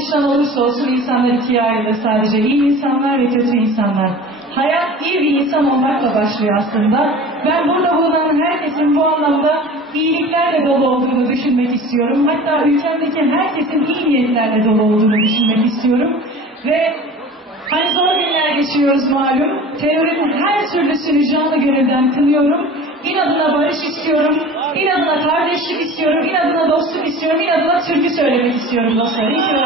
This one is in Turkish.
inançtan olursa olsun insanlar ikiye ayrılır sadece. İyi insanlar ve kötü insanlar. Hayat iyi bir insan olmakla başlıyor aslında. Ben burada bulunan herkesin bu anlamda iyiliklerle dolu olduğunu düşünmek istiyorum. Hatta ülkemdeki herkesin iyi niyetlerle dolu olduğunu düşünmek istiyorum. Ve hani zor günler geçiyoruz malum. Terörün her türlüsünü canlı gönülden kınıyorum. İnadına barış istiyorum. İnadına kardeşlik istiyorum. İnadına dostluk istiyorum. İnadına türkü söylemek istiyorum dostlar. İyi ki.